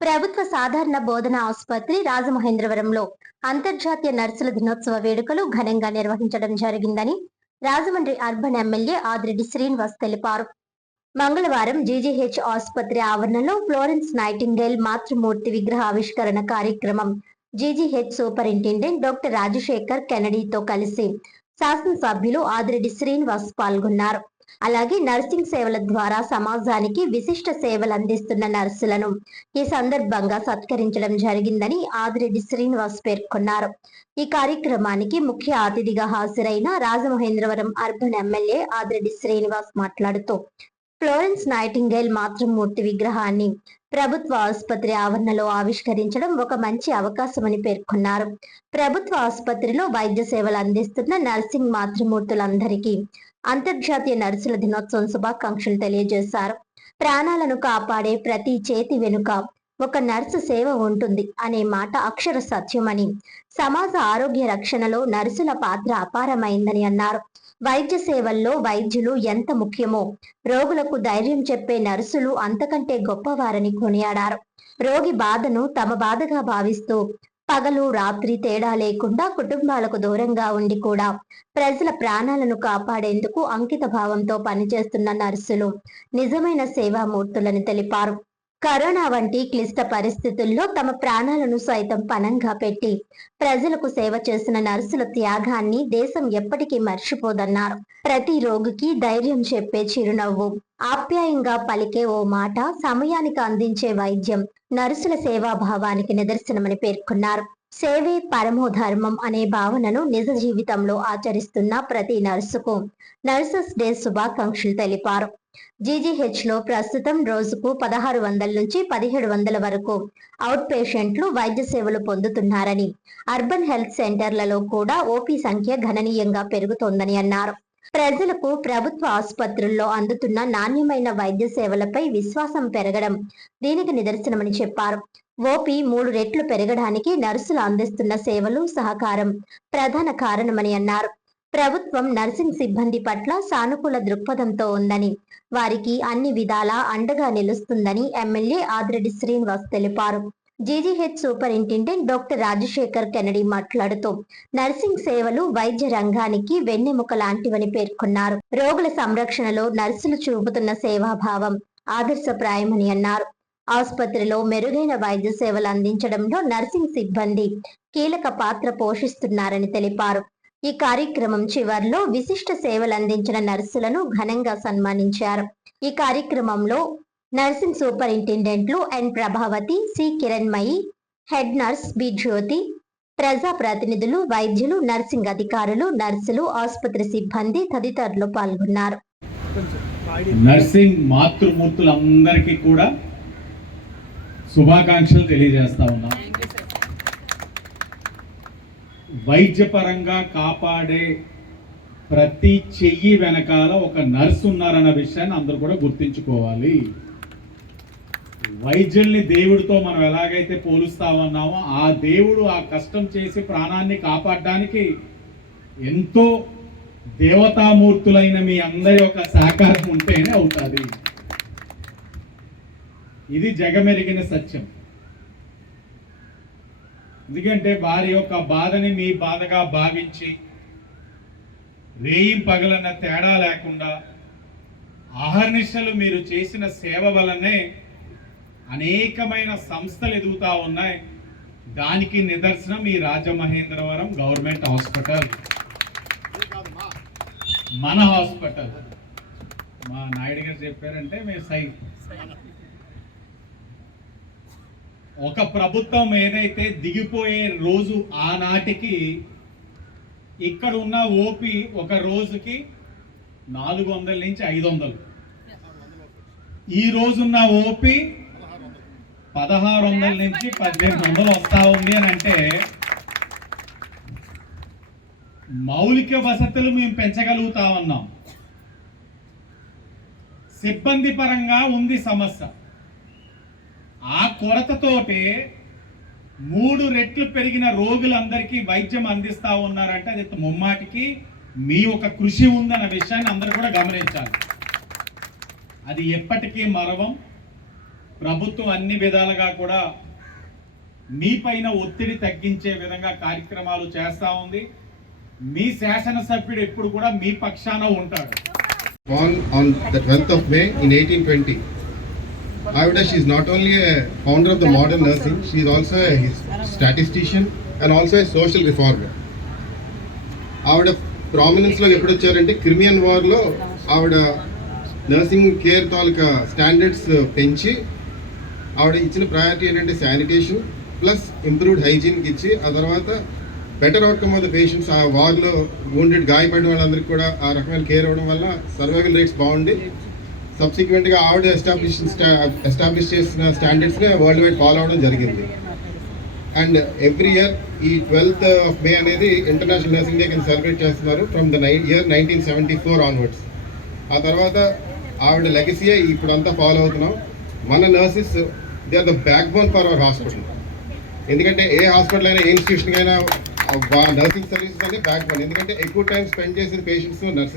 ప్రభుత్వ సాధారణ బోధన ఆసుపత్రి రాజమహేంద్రవరంలో అంతర్జాతీయ నర్సుల దినోత్సవ వేడుకలు ఘనంగా నిర్వహించడం జరిగిందని రాజమండ్రి అర్బన్ ఎమ్మెల్యే ఆదిరెడ్డి శ్రీనివాస్ తెలిపారు. మంగళవారం జీజీహెచ్ ఆసుపత్రి ఆవరణలో ఫ్లోరెన్స్ నైటింగేల్ మాతృమూర్తి విగ్రహ ఆవిష్కరణ కార్యక్రమం జీజీహెచ్ సూపరింటెండెంట్ డాక్టర్ రాజశేఖర్ కెనడీతో కలిసి శాసనసభ్యులు ఆదిరెడ్డి శ్రీనివాస్ పాల్గొన్నారు. అలాగే నర్సింగ్ సేవల ద్వారా సమాజానికి విశిష్ట సేవలు అందిస్తున్న నర్సులను ఈ సందర్భంగా సత్కరించడం జరిగిందని ఆదిరెడ్డి శ్రీనివాస్ పేర్కొన్నారు. ఈ కార్యక్రమానికి ముఖ్య అతిథిగా హాజరైన రాజమహేంద్రవరం అర్బన్ ఎమ్మెల్యే ఆదిరెడ్డి శ్రీనివాస్ మాట్లాడుతూ ఫ్లోరెన్స్ నైటింగేల్ మాతృమూర్తి విగ్రహాన్ని ప్రభుత్వ ఆసుపత్రి ఆవరణలో ఆవిష్కరించడం ఒక మంచి అవకాశమని పేర్కొన్నారు. ప్రభుత్వ ఆసుపత్రిలో వైద్య సేవలు అందిస్తున్న నర్సింగ్ మాతృమూర్తులందరికీ అంతర్జాతీయ నర్సుల దినోత్సవం శుభాకాంక్షలు తెలియజేశారు. ప్రాణాలను కాపాడే ప్రతి చేతి వెనుక ఒక నర్సు సేవ ఉంటుంది అనే మాట అక్షర సత్యమని, సమాజ ఆరోగ్య రక్షణలో నర్సుల పాత్ర అపారమైందని అన్నారు. వైద్య సేవల్లో వైద్యులు ఎంత ముఖ్యమో రోగులకు ధైర్యం చెప్పే నర్సులు అంతకంటే గొప్పవారని కొనియాడారు. రోగి బాధను తమ బాధగా భావిస్తూ పగలు రాత్రి తేడా లేకుండా కుటుంబాలకు దూరంగా ఉండి కూడా ప్రజల ప్రాణాలను కాపాడేందుకు అంకిత భావంతో పనిచేస్తున్న నర్సులు నిజమైన సేవామూర్తులని తెలిపారు. కరోనా వంటి క్లిష్ట పరిస్థితుల్లో తమ ప్రాణాలను సైతం పణంగా పెట్టి ప్రజలకు సేవ చేసిన నర్సుల త్యాగాన్ని దేశం ఎప్పటికీ మర్చిపోదన్నారు. ప్రతి రోగికి ధైర్యం చెప్పే చిరునవ్వు, ఆప్యాయంగా పలికే ఓ మాట, సమయానికి అందించే వైద్యం నర్సుల సేవాభావానికి నిదర్శనమని పేర్కొన్నారు. సేవే పరమో ధర్మం అనే భావనను నిజ జీవితంలో ఆచరిస్తున్న ప్రతి నర్సుకు నర్సెస్ డే శుభాకాంక్షలు తెలిపారు. జీజీహెచ్ లో ప్రస్తుతం రోజుకు 1600 నుంచి 1700 వరకు అవుట్ పేషెంట్లు వైద్య సేవలు పొందుతున్నారని, అర్బన్ హెల్త్ సెంటర్లలో కూడా ఓపీ సంఖ్య గణనీయంగా పెరుగుతోందని అన్నారు. ప్రజలకు ప్రభుత్వ ఆసుపత్రుల్లో అందుతున్న నాణ్యమైన వైద్య సేవలపై విశ్వాసం పెరగడం దీనికి నిదర్శనమని చెప్పారు. ఓపీ 3 రెట్లు పెరగడానికి నర్సులు అందిస్తున్న సేవలు, సహకారం ప్రధాన కారణమని అన్నారు. ప్రభుత్వం నర్సింగ్ సిబ్బంది పట్ల సానుకూల దృక్పథంతో ఉందని, వారికి అన్ని విధాలా అండగా నిలుస్తుందని ఎమ్మెల్యే ఆదిరెడ్డి శ్రీనివాస్ తెలిపారు. GGH superintendent doctor Rajasekhar Kennedy మాట్లాడుతూ నర్సింగ్ సేవలు వైద్య రంగానికి వెన్నెముక లాంటివని పేర్కొన్నారు. రోగుల సంరక్షణలో నర్సులు చూపుతున్న సేవాభావం ఆదర్శప్రాయమని అన్నారు. ఆసుపత్రిలో మెరుగైన వైద్య సేవలు అందించడంలో నర్సింగ్ సిబ్బంది కీలక పాత్ర పోషిస్తున్నారని తెలిపారు. ఈ కార్యక్రమం చివర్లో విశిష్ట సేవలు అందించిన నర్సులను ఘనంగా సన్మానించారు. ఈ కార్యక్రమంలో నర్సింగ్ సూపరింటెండెంట్లు N Prabhavati, C Kiranmayi, head nurse B Jyothi, ప్రజా ప్రతినిధులు, వైద్యులు, నర్సింగ్ అధికారులు, నర్సులు, ఆసుపత్రి సిబ్బంది తదితరులు పాల్గొన్నారు. నర్సింగ్ మాతృమూర్తులందరికీ కూడా శుభాకాంక్షలు తెలియజేస్తా ఉన్నాం. వైద్యపరంగా కాపాడే ప్రతి చెయ్యి వెనకాల ఒక నర్సు ఉన్నారన్న విషయాన్ని అందరూ కూడా గుర్తించుకోవాలి. వైద్యుల్ని దేవుడితో మనం ఎలాగైతే పోలుస్తా ఉన్నామో, ఆ దేవుడు ఆ కష్టం చేసి ప్రాణాన్ని కాపాడడానికి ఎంతో దేవతామూర్తులైన మీ అందరి యొక్క సహకారం ఉంటేనే అవుతుంది. ఇది జగమెరిగిన సత్యం. ఎందుకంటే వారి యొక్క బాధని మీ బాధగా భావించి రేయిం పగలన్న తేడా లేకుండా అహర్నిశలు మీరు చేసిన సేవ వలనే అనేకమైన సంస్థలు ఎదుగుతా ఉన్నాయి. దానికి నిదర్శనం ఈ రాజమహేంద్రవరం గవర్నమెంట్ హాస్పిటల్, మన హాస్పిటల్. మా నాయుడు గారు చెప్పారంటే మేము ఒక ప్రభుత్వం ఏదైతే దిగిపోయే రోజు ఆనాటికి ఇక్కడ ఉన్న ఓపీ ఒక రోజుకి 400 నుంచి 500, ఈ రోజున్న ఓపీ 1600 నుంచి 1800 వస్తా ఉంది అని అంటే మౌలిక వసతులు మేము పెంచగలుగుతా ఉన్నాం. సిబ్బంది పరంగా ఉంది సమస్య. ఆ కొరతతోటే 3 రెట్లు పెరిగిన రోగులందరికీ వైద్యం అందిస్తా ఉన్నారంటే అది ముమ్మాటికి మీ ఒక కృషి ఉందన్న విషయాన్ని అందరూ కూడా గమనించాలి. అది ఎప్పటికీ మరవం. ప్రభుత్వం అన్ని విధాలుగా కూడా మీ పైన ఒత్తిడి తగ్గించే విధంగా కార్యక్రమాలు చేస్తూ ఉంది. మీ శాసనసభ్యుడు ఎప్పుడు కూడా మీ పక్షాన ఉంటాడు. Born on the 12th of May in 1820. Avida, she is not only a founder of the modern nursing, she is also a statistician and also a social reformer. ఆవిడ ప్రామినెన్స్లో ఎప్పుడు వచ్చారంటే క్రిమియన్ వార్లో ఆవిడ నర్సింగ్ కేర్ తాలూకా standards పెంచి ఆవిడ ఇచ్చిన priority ఏంటంటే sanitation plus improved హైజీన్కి ఇచ్చి ఆ తర్వాత better outcome of the patients. ఆ వార్లో వూండెడ్ గాయపడిన వాళ్ళందరికీ కూడా ఆ రకమైన కేర్ అవ్వడం వల్ల సర్వైవల్ రేట్స్ బాగుండి సబ్సిక్వెంట్గా ఆవిడ ఎస్టాబ్లిష్ చేసిన స్టాండర్డ్స్ని వరల్డ్ వైడ్ ఫాలో అవ్వడం జరిగింది. అండ్ ఎవ్రీ ఇయర్ ఈ 12th of May అనేది ఇంటర్నేషనల్ నర్సింగ్ డే కింద సెలబ్రేట్ చేస్తున్నారు ఫ్రమ్ ద ఇయర్ 1974 ఆన్వర్డ్స్. ఆ తర్వాత ఆవిడ లెగసీయే ఇప్పుడంతా ఫాలో అవుతున్నాం. మన nurses they are the back bone for our hospital. ఎందుకంటే ఏ హాస్పిటల్ అయినా ఏ ఇన్స్టిట్యూషన్కి అయినా నర్సింగ్ సర్వీసెస్ అనేది బ్యాక్ బోన్. ఎందుకంటే ఎక్కువ టైం స్పెండ్ చేసిన పేషెంట్స్ నర్సెస్